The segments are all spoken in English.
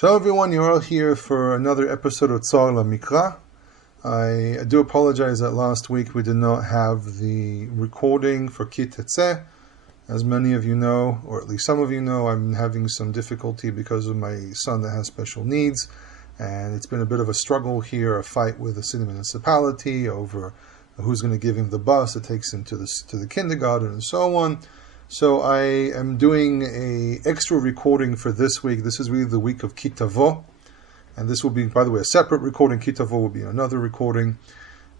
Hello everyone, you're all here for another episode of Tzar LaMikra. I do apologize that last week we did not have the recording for Ki Tetze. As many of you know, or at least some of you know, I'm having some difficulty because of my son that has special needs. And it's been a bit of a struggle here, a fight with the city municipality over who's going to give him the bus that takes him to the kindergarten and so on. So I am doing an extra recording for this week. This is really the week of Ki Tetze. And this will be, by the way, a separate recording. Ki Tetze will be another recording.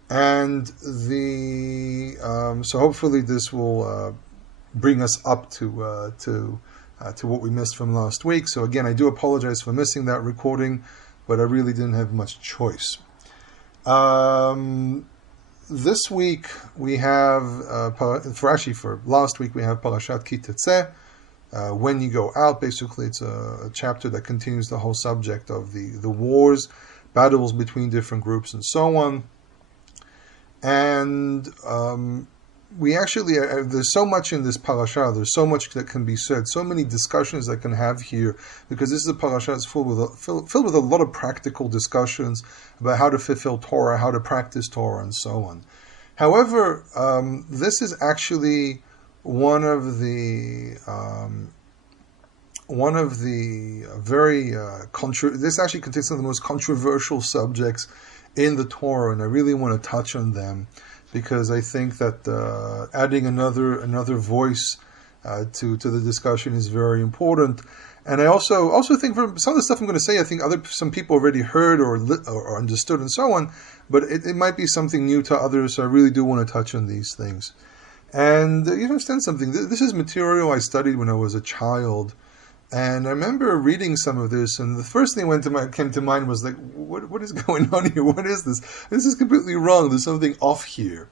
And so hopefully this will bring us up to what we missed from last week. So again, I do apologize for missing that recording, but I really didn't have much choice. This week we have, for last week we have Parashat Ki Tetze. When you go out, basically it's a chapter that continues the whole subject of the wars, battles between different groups and so on. And we actually, there's so much in this parasha, there's so much that can be said, so many discussions that can have here, because this is a parasha that's filled with a lot of practical discussions about how to fulfill Torah, how to practice Torah, and so on. However, this is actually one of the this actually contains some of the most controversial subjects in the Torah, and I really want to touch on them, because I think that adding another voice to the discussion is very important. And I also think for some of the stuff I'm going to say, I think some people already heard or understood and so on, but it might be something new to others, so I really do want to touch on these things. And you understand something, this is material I studied when I was a child, and I remember reading some of this, and the first thing came to mind was like, what is going on here? What is this? This is completely wrong. There's something off here.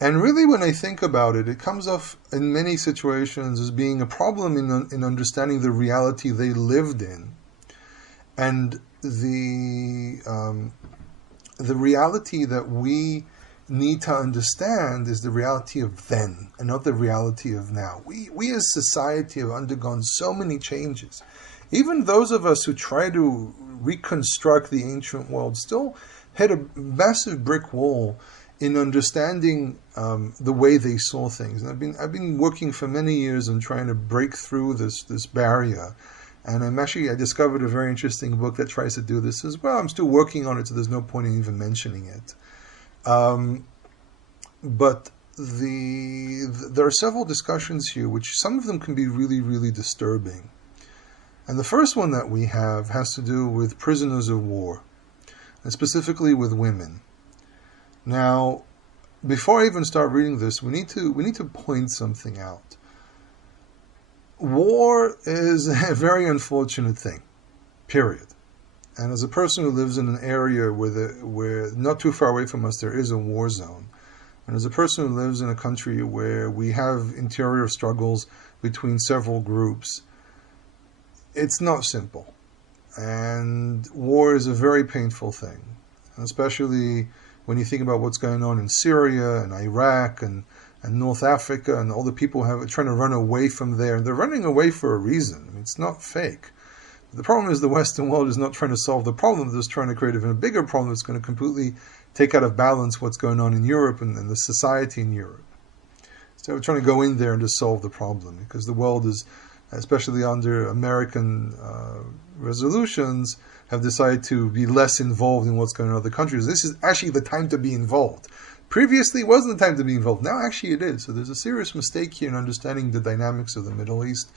And really, when I think about it, it comes off in many situations as being a problem in understanding the reality they lived in, and the reality that we need to understand is the reality of then, and not the reality of now. We as society have undergone so many changes. Even those of us who try to reconstruct the ancient world still hit a massive brick wall in understanding the way they saw things. And I've been working for many years on trying to break through this barrier. And I discovered a very interesting book that tries to do this as well. I'm still working on it, so there's no point in even mentioning it. But there are several discussions here, which some of them can be really, really disturbing. And the first one that we have has to do with prisoners of war, and specifically with women. Now, before I even start reading this, we need to point something out. War is a very unfortunate thing, period. And as a person who lives in an area where not too far away from us there is a war zone, and as a person who lives in a country where we have interior struggles between several groups, it's not simple. And war is a very painful thing, especially when you think about what's going on in Syria and Iraq and North Africa, and all the people trying to run away from there. And they're running away for a reason. I mean, it's not fake. The problem is the Western world is not trying to solve the problem. They're just trying to create even a bigger problem that's going to completely take out of balance what's going on in Europe and the society in Europe. So we're trying to go in there and just solve the problem, because the world is, especially under American resolutions, have decided to be less involved in what's going on in other countries. This is actually the time to be involved. Previously, it wasn't the time to be involved. Now, actually, it is. So there's a serious mistake here in understanding the dynamics of the Middle East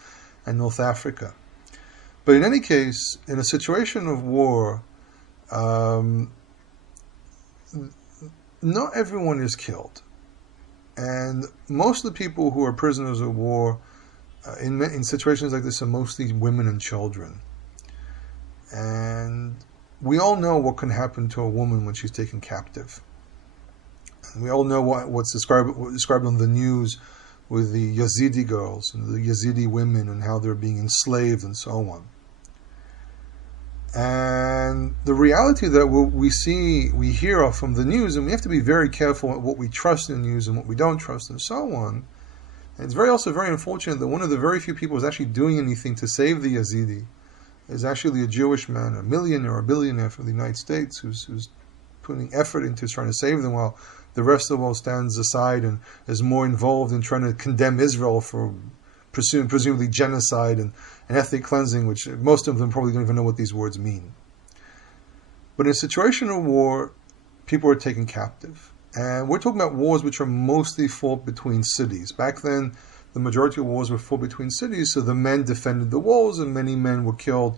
and North Africa. But in any case, in a situation of war, not everyone is killed. And most of the people who are prisoners of war in situations like this are mostly women and children. And we all know what can happen to a woman when she's taken captive. And we all know what's described on the news with the Yazidi girls and the Yazidi women and how they're being enslaved and so on. And the reality that we hear from the news, and we have to be very careful at what we trust in the news and what we don't trust and so on. And it's also very unfortunate that one of the very few people who's actually doing anything to save the Yazidi is actually a Jewish man, a millionaire or a billionaire from the United States, who's putting effort into trying to save them, while the rest of the world stands aside and is more involved in trying to condemn Israel for presumably genocide and ethnic cleansing, which most of them probably don't even know what these words mean. But in a situation of war, people are taken captive. And we're talking about wars which are mostly fought between cities. Back then, the majority of wars were fought between cities, so the men defended the walls and many men were killed.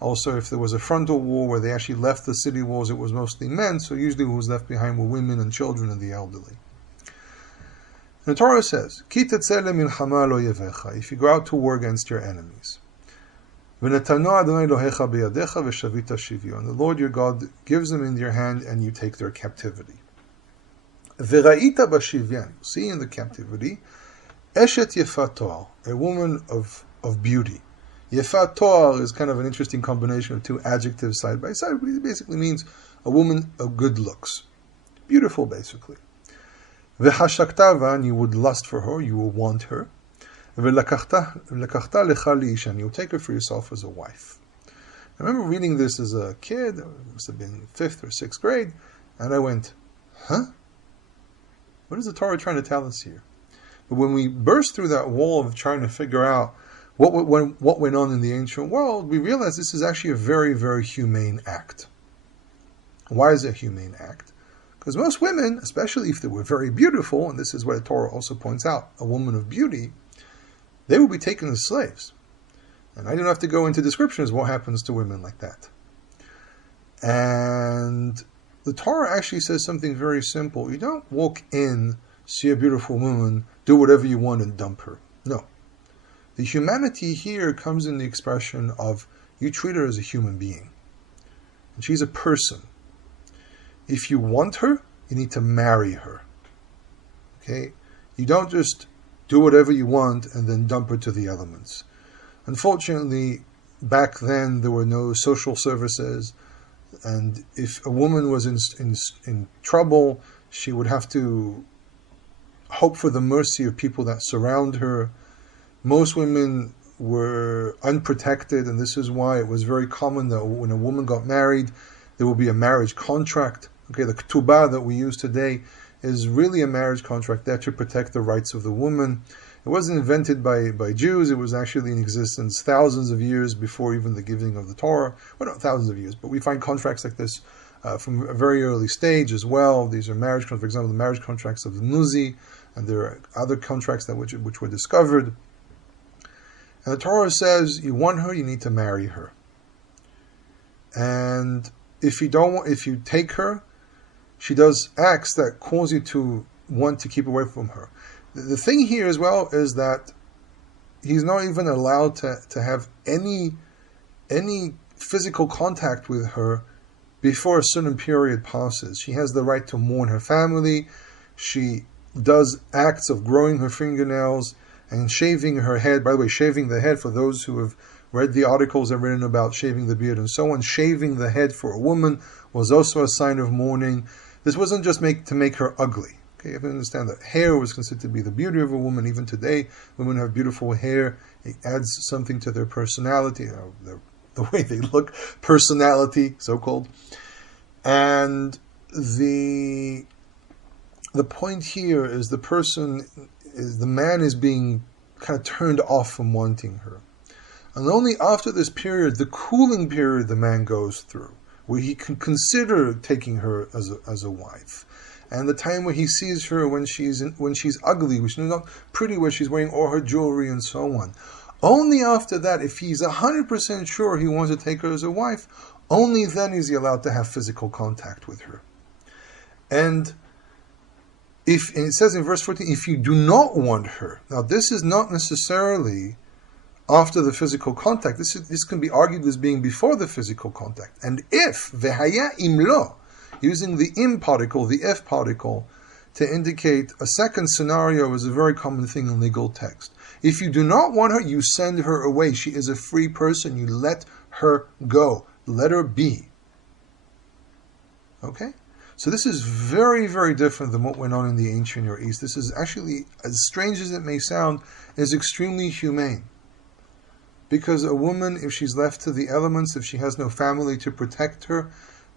Also, if there was a frontal war where they actually left the city walls, it was mostly men, so usually what was left behind were women and children and the elderly. And the Torah says, Ki Tetze milchama lo yevecha, if you go out to war against your enemies. V'netano Adonai Elohecha beyadecha v'shavita shivyo, and the Lord your God gives them in your hand and you take their captivity. V'ra'ita b'shivyan, see in the captivity, Eshet Yefat Toar, a woman of beauty. Yefat Toar is kind of an interesting combination of two adjectives side by side. It basically means a woman of good looks. Beautiful, basically. V'hashakta, and you would lust for her, you will want her. V'lakachta lecha liisha, and you'll take her for yourself as a wife. I remember reading this as a kid, it must have been 5th or 6th grade, and I went, huh? What is the Torah trying to tell us here? But when we burst through that wall of trying to figure out what went on in the ancient world, we realize this is actually a very, very humane act. Why is it a humane act? Because most women, especially if they were very beautiful, and this is what the Torah also points out, a woman of beauty, they will be taken as slaves. And I don't have to go into descriptions of what happens to women like that. And the Torah actually says something very simple. You don't walk in, see a beautiful woman, do whatever you want and dump her. No. The humanity here comes in the expression of you treat her as a human being. And she's a person. If you want her, you need to marry her. Okay? You don't just do whatever you want and then dump her to the elements. Unfortunately, back then there were no social services, and if a woman was in trouble, she would have to hope for the mercy of people that surround her. Most women were unprotected, and this is why it was very common that when a woman got married, there would be a marriage contract. Okay, the ketubah that we use today is really a marriage contract there to protect the rights of the woman. It wasn't invented by Jews. It was actually in existence thousands of years before even the giving of the Torah. Well, not thousands of years, but we find contracts like this from a very early stage as well. These are marriage contracts, for example, the marriage contracts of the Nuzi, and there are other contracts that which were discovered. And the Torah says, you want her, you need to marry her. And if you take her, she does acts that cause you to want to keep away from her. The thing here as well is that he's not even allowed to have any physical contact with her before a certain period passes. She has the right to mourn her family. She does acts of growing her fingernails and shaving her head. By the way, shaving the head, for those who have read the articles I've written about shaving the beard and so on, shaving the head for a woman was also a sign of mourning. This wasn't just to make her ugly. Okay, you have to understand that hair was considered to be the beauty of a woman. Even today, women have beautiful hair. It adds something to their personality, the way they look, personality, so-called. And the point here is the man is being kind of turned off from wanting her. And only after this period, the cooling period the man goes through, where he can consider taking her as a wife. And the time where he sees her when she's ugly, when she's not pretty, where she's wearing all her jewelry and so on. Only after that, if he's 100% sure he wants to take her as a wife, only then is he allowed to have physical contact with her. And it says in verse 14, if you do not want her, now this is not necessarily after the physical contact. This can be argued as being before the physical contact. And if, vehaya imlo, using the im particle, the if particle, to indicate a second scenario is a very common thing in legal text. If you do not want her, you send her away. She is a free person. You let her go. Let her be. Okay? So this is very, very different than what went on in the ancient Near East. This is actually, as strange as it may sound, is extremely humane. because a woman, if she's left to the elements, if she has no family to protect her,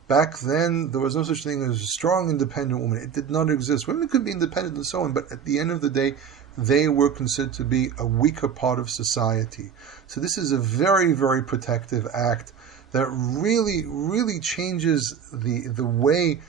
back then there was no such thing as a strong, independent woman. It did not exist. Women could be independent and so on, but at the end of the day, they were considered to be a weaker part of society. So this is a very, very protective act that really, really changes the way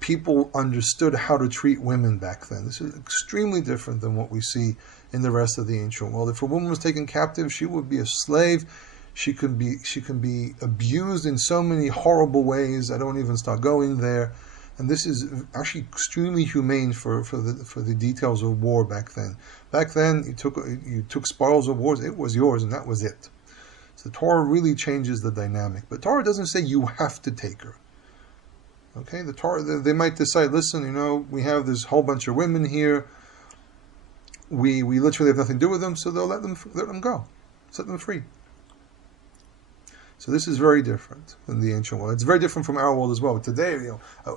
people understood how to treat women back then. This is extremely different than what we see in the rest of the ancient world. If a woman was taken captive, she would be a slave. She can be abused in so many horrible ways. I don't even start going there. And this is actually extremely humane for the details of war back then. Back then, you took spoils of wars. It was yours, and that was it. So the Torah really changes the dynamic. But Torah doesn't say you have to take her. Okay, the Torah, they might decide, listen, we have this whole bunch of women here. We literally have nothing to do with them, so they'll let them go, set them free. So this is very different than the ancient world. It's very different from our world as well. Today,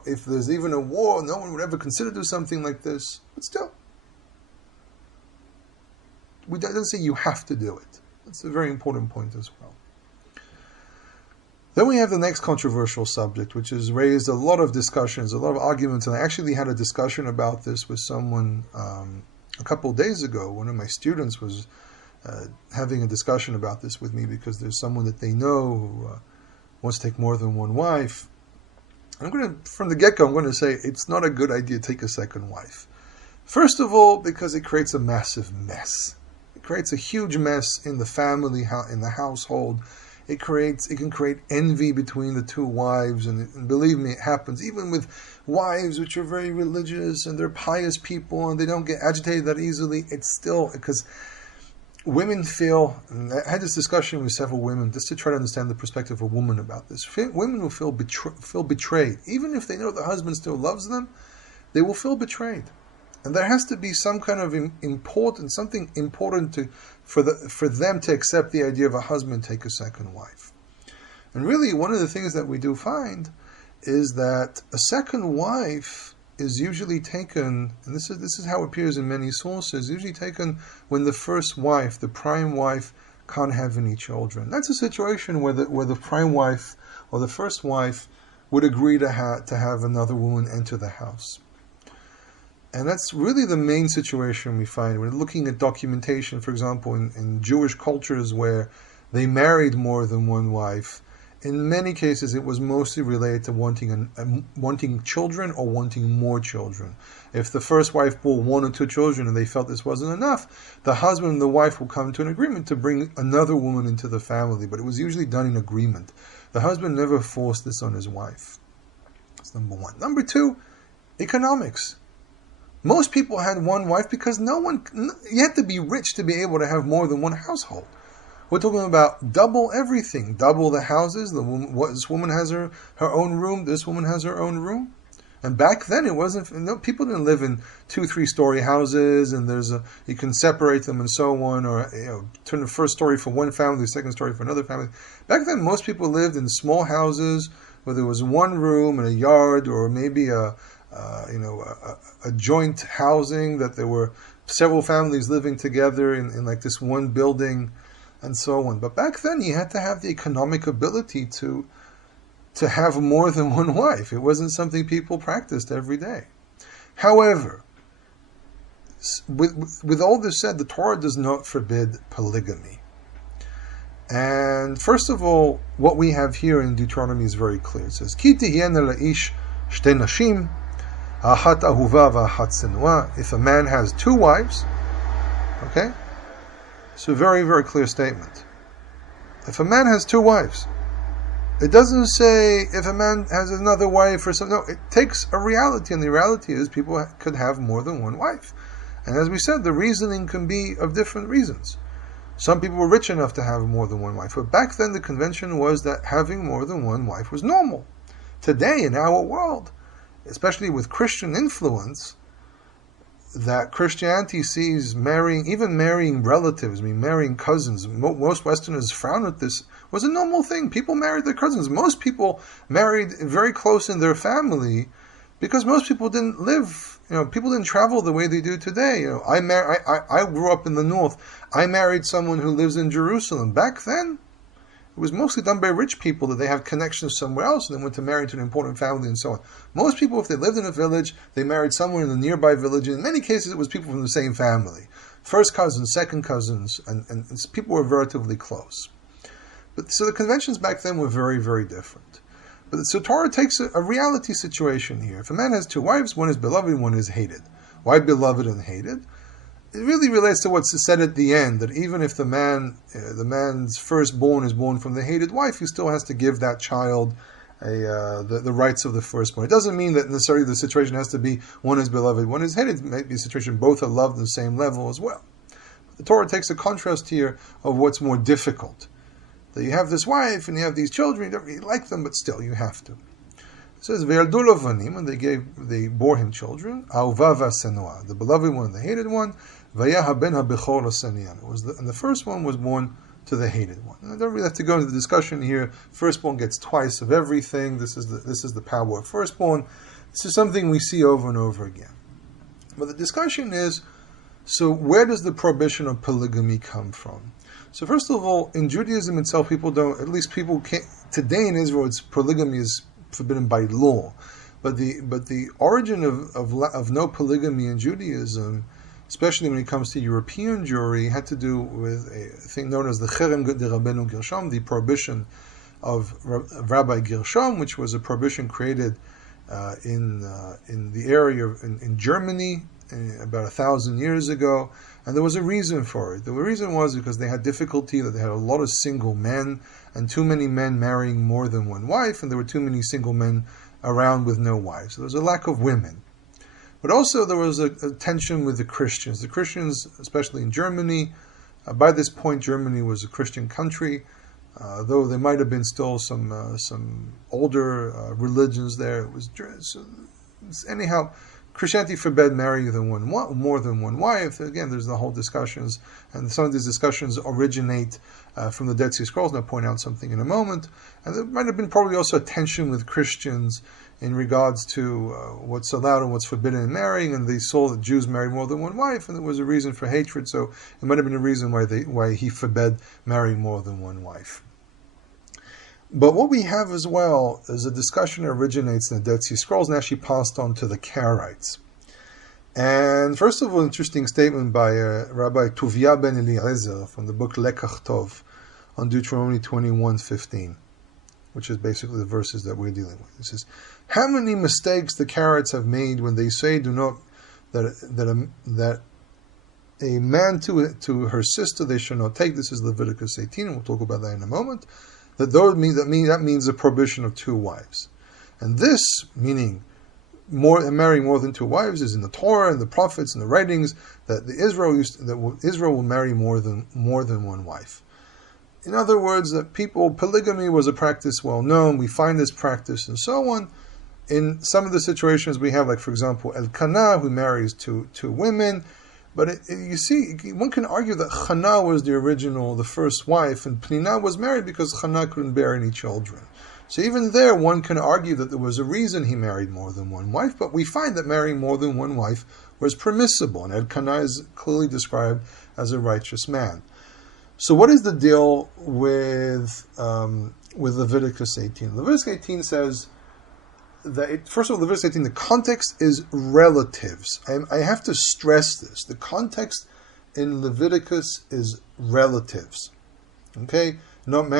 if there's even a war, no one would ever consider doing something like this. But still, it doesn't say you have to do it. That's a very important point as well. Then we have the next controversial subject, which has raised a lot of discussions, a lot of arguments, and I actually had a discussion about this with someone a couple of days ago. One of my students was having a discussion about this with me because there's someone that they know who wants to take more than one wife. From the get-go, I'm going to say it's not a good idea to take a second wife. First of all, because it creates a massive mess. It creates a huge mess in the family, in the household. It can create envy between the two wives, and believe me, it happens even with wives which are very religious and they're pious people and they don't get agitated that easily. It's still because women feel, and I had this discussion with several women just to try to understand the perspective of a woman about this. Women will feel betrayed. Even if they know the husband still loves them, they will feel betrayed. And there has to be some kind of something important for them to accept the idea of a husband take a second wife. And really, one of the things that we do find is that a second wife is usually taken, and this is how it appears in many sources, usually taken when the first wife, the prime wife, can't have any children. That's a situation where the prime wife or the first wife would agree to have another woman enter the house. And that's really the main situation we find. We're looking at documentation, for example, in Jewish cultures where they married more than one wife. In many cases, it was mostly related to wanting children or wanting more children. If the first wife bore one or two children and they felt this wasn't enough, the husband and the wife will come to an agreement to bring another woman into the family. But it was usually done in agreement. The husband never forced this on his wife. That's number one. Number two, economics. Most people had one wife because you had to be rich to be able to have more than one household. We're talking about double everything, double the houses. This woman has her own room. This woman has her own room. And back then, it wasn't. People didn't live in 2-3 story houses, and you can separate them and so on, or turn the first story for one family, the second story for another family. Back then, most people lived in small houses where there was one room and a yard, or maybe a joint housing that there were several families living together in like this one building, and so on. But back then, you had to have the economic ability to have more than one wife. It wasn't something people practiced every day. However, with all this said, the Torah does not forbid polygamy. And first of all, what we have here in Deuteronomy is very clear. It says, Ki Tetze la'ish shtei nashim, ha'achat ahuva va'achat tzenua. If a man has two wives, okay? It's a very, very clear statement. If a man has two wives, it doesn't say if a man has another wife or something. No, it takes a reality, and the reality is people could have more than one wife. And as we said, the reasoning can be of different reasons. Some people were rich enough to have more than one wife, but back then the convention was that having more than one wife was normal. Today, in our world, especially with Christian influence, that Christianity sees marrying relatives, marrying cousins. Most Westerners frown at this. It was a normal thing. People married their cousins. Most people married very close in their family because most people didn't live, people didn't travel the way they do today. I grew up in the north. I married someone who lives in Jerusalem. Back then, it was mostly done by rich people that they have connections somewhere else and they went to marry to an important family and so on. Most people, if they lived in a village, they married someone in a nearby village. In many cases, it was people from the same family. First cousins, second cousins, and people were relatively close. So the conventions back then were very, very different. So Torah takes a reality situation here. If a man has two wives, one is beloved, one is hated. Why beloved and hated? It really relates to what's said at the end, that even if the man's firstborn is born from the hated wife, he still has to give that child the rights of the firstborn. It doesn't mean that necessarily the situation has to be one is beloved, one is hated. It may be a situation both are loved at the same level as well. The Torah takes a contrast here of what's more difficult. That you have this wife and you have these children, you don't really like them, but still you have to. It says, Ve'yaldu lo vanim, and they bore him children, Ahuva v'asenoa, the beloved one and the hated one, Vayah haben ha'bechor l'saniyan. And the first one was born to the hated one. And I don't really have to go into the discussion here. Firstborn gets twice of everything. This is the power of firstborn. This is something we see over and over again. But the discussion is, so where does the prohibition of polygamy come from? So first of all, in Judaism itself, people can't, today in Israel, polygamy is forbidden by law. But the origin of no polygamy in Judaism, especially when it comes to European Jewry, had to do with a thing known as the Cherem de Rabbeinu Gershom, the prohibition of Rabbi Gershom, which was a prohibition created in the area in Germany about 1,000 years ago, and there was a reason for it. The reason was because they had difficulty, that they had a lot of single men, and too many men marrying more than one wife, and there were too many single men around with no wives. So there was a lack of women. But also there was a tension with the Christians. The Christians, especially in Germany, by this point Germany was a Christian country, though there might have been still some older religions there. Anyhow, Christianity forbade marrying more than one wife. Again, there's the whole discussions, and some of these discussions originate from the Dead Sea Scrolls, and I'll point out something in a moment. And there might have been probably also a tension with Christians in regards to what's allowed and what's forbidden in marrying, and they saw that Jews marry more than one wife, and there was a reason for hatred, so it might have been a reason why he forbade marrying more than one wife. But what we have as well is a discussion that originates in the Dead Sea Scrolls and actually passed on to the Karaites. And first of all, an interesting statement by Rabbi Tuvia ben Eliezer from the book Lekach Tov on Deuteronomy 21:15, which is basically the verses that we're dealing with. It says, how many mistakes the Karaites have made when they say that a man to her sister they shall not take. This is Leviticus 18, and we'll talk about that in a moment. That means a prohibition of two wives. And this, meaning marrying more than two wives, is in the Torah and the prophets and the writings that Israel will marry more than one wife. In other words, that polygamy was a practice well known. We find this practice and so on. In some of the situations we have, like for example, Elkanah, who marries two women. But you see, one can argue that Chana was the first wife, and Pnina was married because Chana couldn't bear any children. So even there, one can argue that there was a reason he married more than one wife, but we find that marrying more than one wife was permissible, and Elkanah is clearly described as a righteous man. So what is the deal with Leviticus 18? Leviticus 18 says that, first of all, Leviticus 18, the context is relatives. I have to stress this. The context in Leviticus is relatives. Okay? Not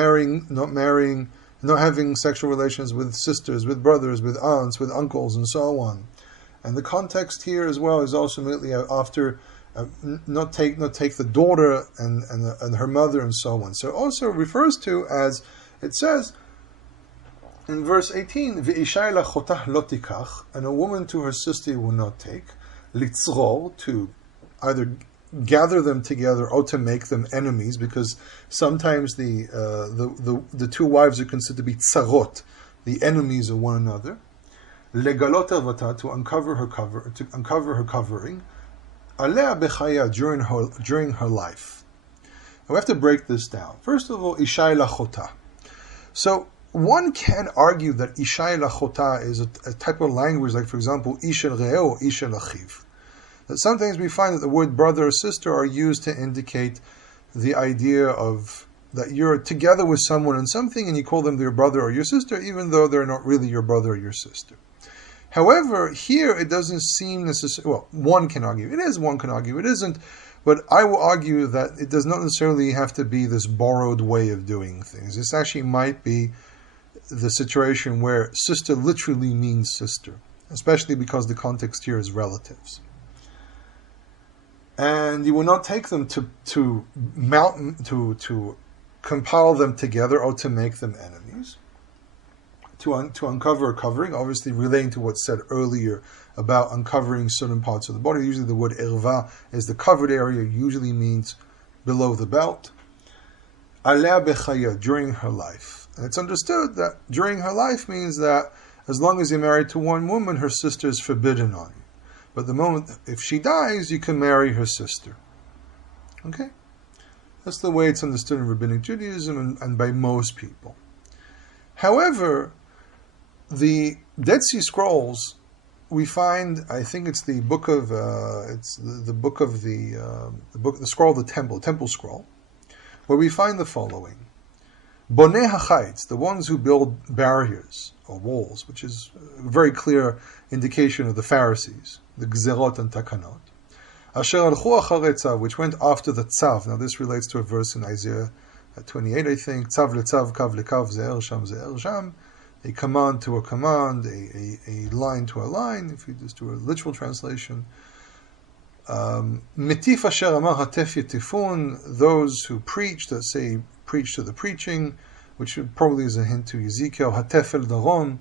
having sexual relations with sisters, with brothers, with aunts, with uncles, and so on. And the context here as well is also immediately after not take the daughter and her mother and so on. So it also refers to, as it says in verse 18, V'isha lachotah lo tikach, and a woman to her sister will not take, litzror, to either gather them together or to make them enemies, because sometimes the two wives are considered to be tzarot, the enemies of one another. Legalot avata, to uncover her covering. Alea bechaya, during her life. And we have to break this down. First of all, isha lachotah. So one can argue that Ishay Lachota is a type of language, like for example, Ishel Re'eh or Ishel Achiv. That sometimes we find that the word brother or sister are used to indicate the idea of that you're together with someone in something and you call them your brother or your sister, even though they're not really your brother or your sister. However, here it doesn't seem necessary. Well, one can argue it is, one can argue it isn't, but I will argue that it does not necessarily have to be this borrowed way of doing things. This actually might be the situation where sister literally means sister, especially because the context here is relatives. And you will not take them to compile them together or to make them enemies. To uncover a covering, obviously relating to what's said earlier about uncovering certain parts of the body. Usually the word erva is the covered area, usually means below the belt. Alea bechaya, during her life. And it's understood that during her life means that as long as you're married to one woman, her sister is forbidden on you. But the moment, if she dies, you can marry her sister. Okay? That's the way it's understood in Rabbinic Judaism and by most people. However, the Dead Sea Scrolls, we find, I think it's the book of, the scroll of the temple scroll, where we find the following: Bonei hachayitz, the ones who build barriers or walls, which is a very clear indication of the Pharisees, the gzerot and takanot. Asher alchu acharei tzav, which went after the tzav. Now this relates to a verse in Isaiah 28, I think. Tzav letzav, kav lekav, ze'er sham. A command to a command, a line to a line, if you just do a literal translation. Mitif asher amar hatef yetifun, those who preach, that say preach to the preaching, which probably is a hint to Ezekiel, hatef el daron.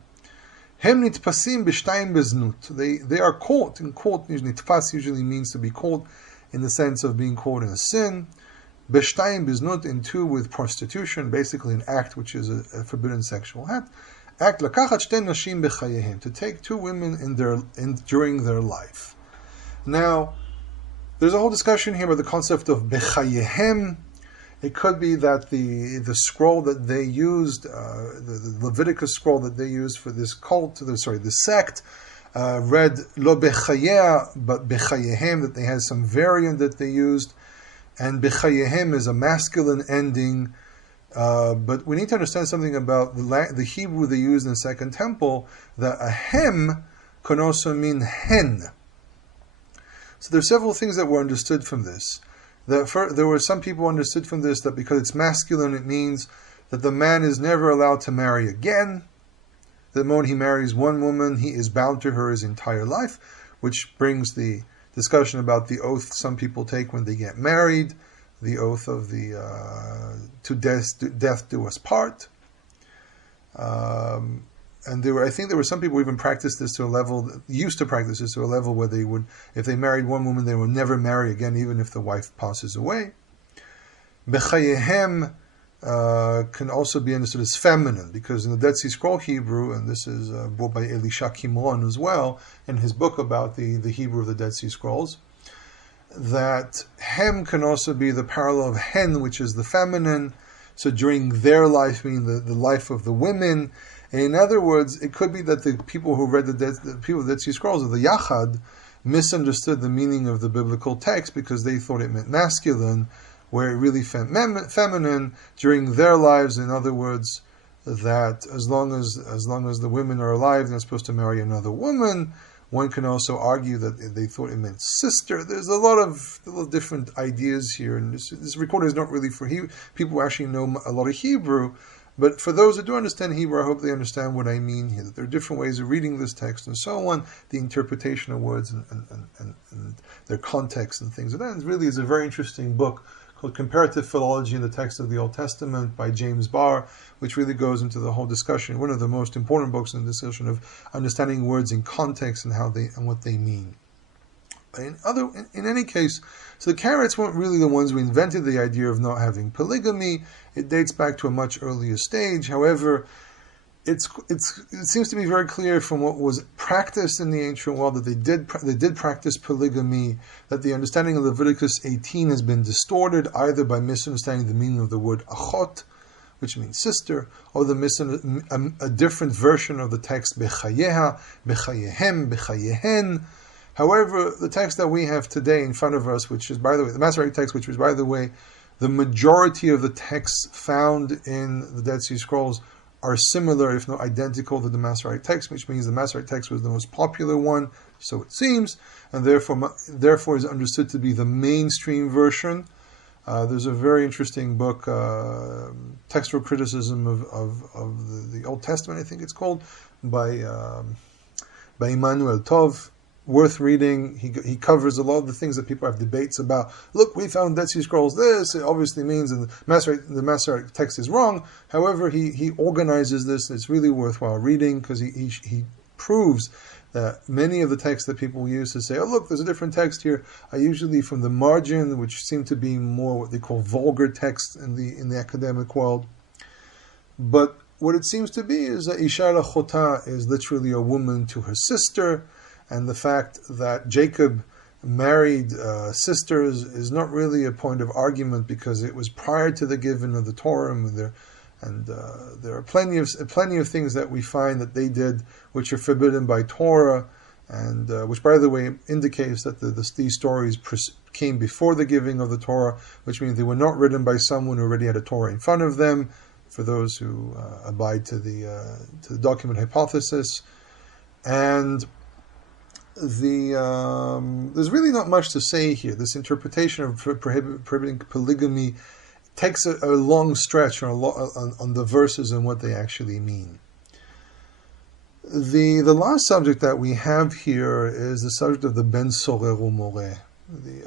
Hem nitpasim b'shtayim beznut. They are caught, and caught, nitpas usually means to be caught in the sense of being caught in a sin. B'shtayim beznut, in two with prostitution, basically an act which is a forbidden sexual act. Act lakachat shte nashim b'chayehem, to take two women during their life. Now, there's a whole discussion here about the concept of b'chayehem. It could be that the scroll that they used, the Leviticus scroll that they used for this cult, the sect, read lo b'chayeh, but b'chayehem, that they had some variant that they used, and b'chayehem is a masculine ending. But we need to understand something about the Hebrew they used in the Second Temple, that a hem can also mean hen. So there are several things that were understood from this. There were some people who understood from this that because it's masculine, it means that the man is never allowed to marry again. The moment he marries one woman, he is bound to her his entire life, which brings the discussion about the oath some people take when they get married, the oath of the to death do us part. And I think there were some people who even practiced this to a level, used to practice this to a level where they would, if they married one woman, they would never marry again, even if the wife passes away. Bechayehem can also be understood as feminine, because in the Dead Sea Scroll Hebrew, and this is brought by Elisha Kimron as well, in his book about the Hebrew of the Dead Sea Scrolls, that hem can also be the parallel of hen, which is the feminine. So during their life, meaning the life of the women. And in other words, it could be that the people who read the people of the Dead Sea Scrolls, of the Yachad, misunderstood the meaning of the biblical text because they thought it meant masculine, where it really meant feminine during their lives. In other words, that as long as the women are alive, they're supposed to marry another woman. One can also argue that they thought it meant sister. There's a lot of different ideas here, and this recording is not really for people who actually know a lot of Hebrew. But for those who do understand Hebrew, I hope they understand what I mean here, that there are different ways of reading this text and so on, the interpretation of words and their context and things. And that really is a very interesting book called Comparative Philology in the Text of the Old Testament by James Barr, which really goes into the whole discussion, one of the most important books in the discussion of understanding words in context and what they mean. In any case, so the Karaites weren't really the ones who invented the idea of not having polygamy. It dates back to a much earlier stage. However, it seems to be very clear from what was practiced in the ancient world that they did practice polygamy, that the understanding of Leviticus 18 has been distorted either by misunderstanding the meaning of the word achot, which means sister, or they're missing a different version of the text, bechayeha, bechayehem, bechayehen. However, the text that we have today in front of us, which is, by the way, the Masoretic text, which is, by the way, the majority of the texts found in the Dead Sea Scrolls are similar, if not identical, to the Masoretic text, which means the Masoretic text was the most popular one, so it seems, and therefore is understood to be the mainstream version. There's a very interesting book, Textual Criticism of the Old Testament, I think it's called, by Emmanuel Tov. Worth reading. He covers a lot of the things that people have debates about. Look, we found Dead Sea Scrolls this. It obviously means the Masoretic text is wrong. However, he organizes this. It's really worthwhile reading because he proves that many of the texts that people use to say, oh look, there's a different text here, are usually from the margin, which seem to be more what they call vulgar texts in the academic world. But what it seems to be is that Isha Lachota is literally a woman to her sister. And the fact that Jacob married sisters is not really a point of argument because it was prior to the giving of the Torah, and there are plenty of things that we find that they did which are forbidden by Torah, and which, by the way, indicates that these stories came before the giving of the Torah, which means they were not written by someone who already had a Torah in front of them. For those who abide to the document hypothesis, and there's really not much to say here. This interpretation of prohibiting polygamy takes a long stretch on the verses and what they actually mean. The last subject that we have here is the subject of the ben sorer umoreh,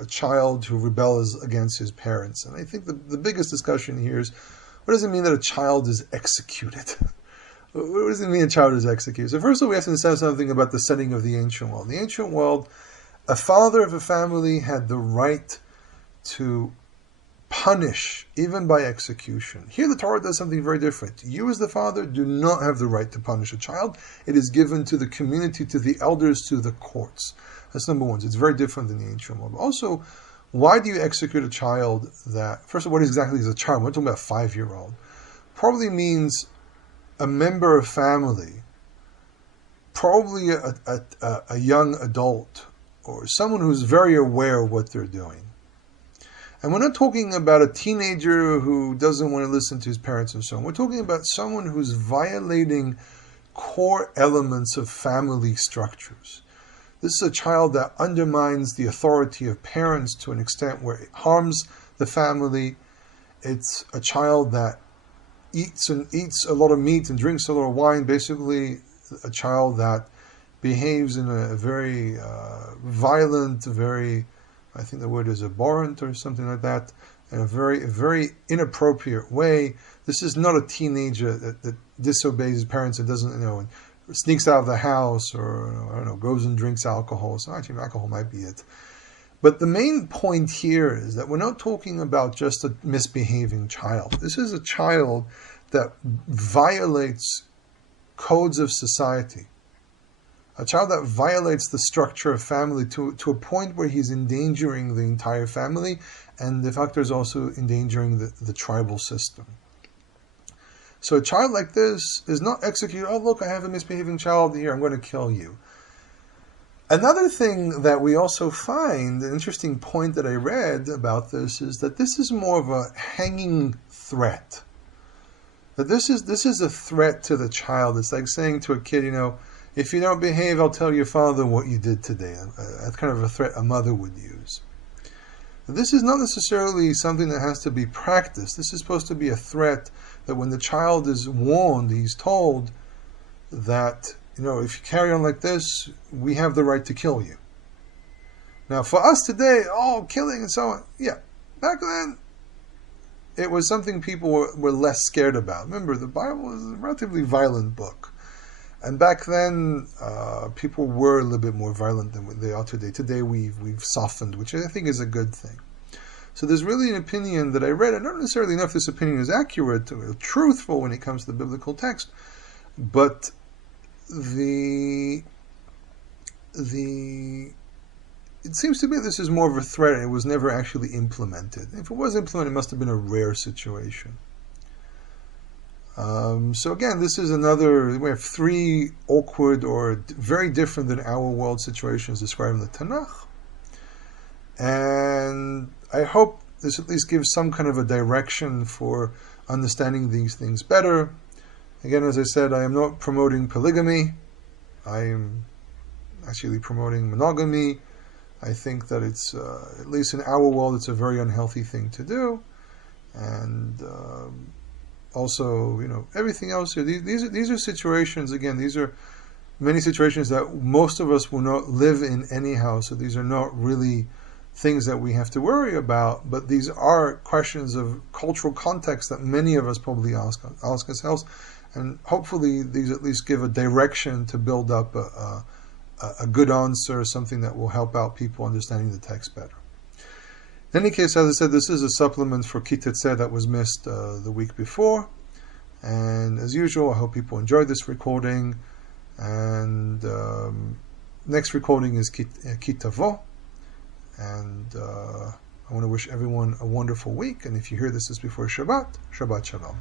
a child who rebels against his parents. And I think the biggest discussion here is, what does it mean that a child is executed? What does it mean a child is executed? So first of all, we have to understand something about the setting of the ancient world. In the ancient world, a father of a family had the right to punish, even by execution. Here the Torah does something very different. You as the father do not have the right to punish a child. It is given to the community, to the elders, to the courts. That's number one. So it's very different than the ancient world. Also, why do you execute a child that, first of all, what exactly is a child? We're talking about a 5-year-old. Probably means a member of family, probably a young adult, or someone who's very aware of what they're doing. And we're not talking about a teenager who doesn't want to listen to his parents and so on. We're talking about someone who's violating core elements of family structures. This is a child that undermines the authority of parents to an extent where it harms the family. It's a child that eats a lot of meat and drinks a lot of wine, basically a child that behaves in a very violent, very, I think the word is abhorrent or something like that, in a very inappropriate way. This is not a teenager that disobeys his parents and doesn't, and sneaks out of the house or, goes and drinks alcohol. So actually alcohol might be it. But the main point here is that we're not talking about just a misbehaving child. This is a child that violates codes of society. A child that violates the structure of family to a point where he's endangering the entire family, and the factor is also endangering the tribal system. So a child like this is not executed, oh look, I have a misbehaving child here, I'm going to kill you. Another thing that we also find, an interesting point that I read about this, is that this is more of a hanging threat. That this is a threat to the child. It's like saying to a kid, if you don't behave, I'll tell your father what you did today. That's kind of a threat a mother would use. This is not necessarily something that has to be practiced. This is supposed to be a threat that when the child is warned, he's told that, if you carry on like this, we have the right to kill you. Now, for us today, killing and so on, yeah. Back then, it was something people were less scared about. Remember, the Bible is a relatively violent book. And back then, people were a little bit more violent than they are today. Today, we've softened, which I think is a good thing. So there's really an opinion that I read. I don't necessarily know if this opinion is accurate or truthful when it comes to the biblical text, but it seems to me this is more of a threat. It was never actually implemented. If it was implemented, it must have been a rare situation. So again, this is another, we have three awkward or very different than our world situations described in the Tanakh. And I hope this at least gives some kind of a direction for understanding these things better. Again, as I said, I am not promoting polygamy. I am actually promoting monogamy. I think that it's, at least in our world, it's a very unhealthy thing to do. And also, everything else here. These are situations, again, these are many situations that most of us will not live in anyhow, so these are not really things that we have to worry about, but these are questions of cultural context that many of us probably ask ourselves, and hopefully these at least give a direction to build up a good answer, something that will help out people understanding the text better. In any case, as I said, this is a supplement for Ki Tetze that was missed the week before. And as usual, I hope people enjoyed this recording. And next recording is Ki Tetze. And I want to wish everyone a wonderful week. And if you hear this before Shabbat, Shabbat Shalom.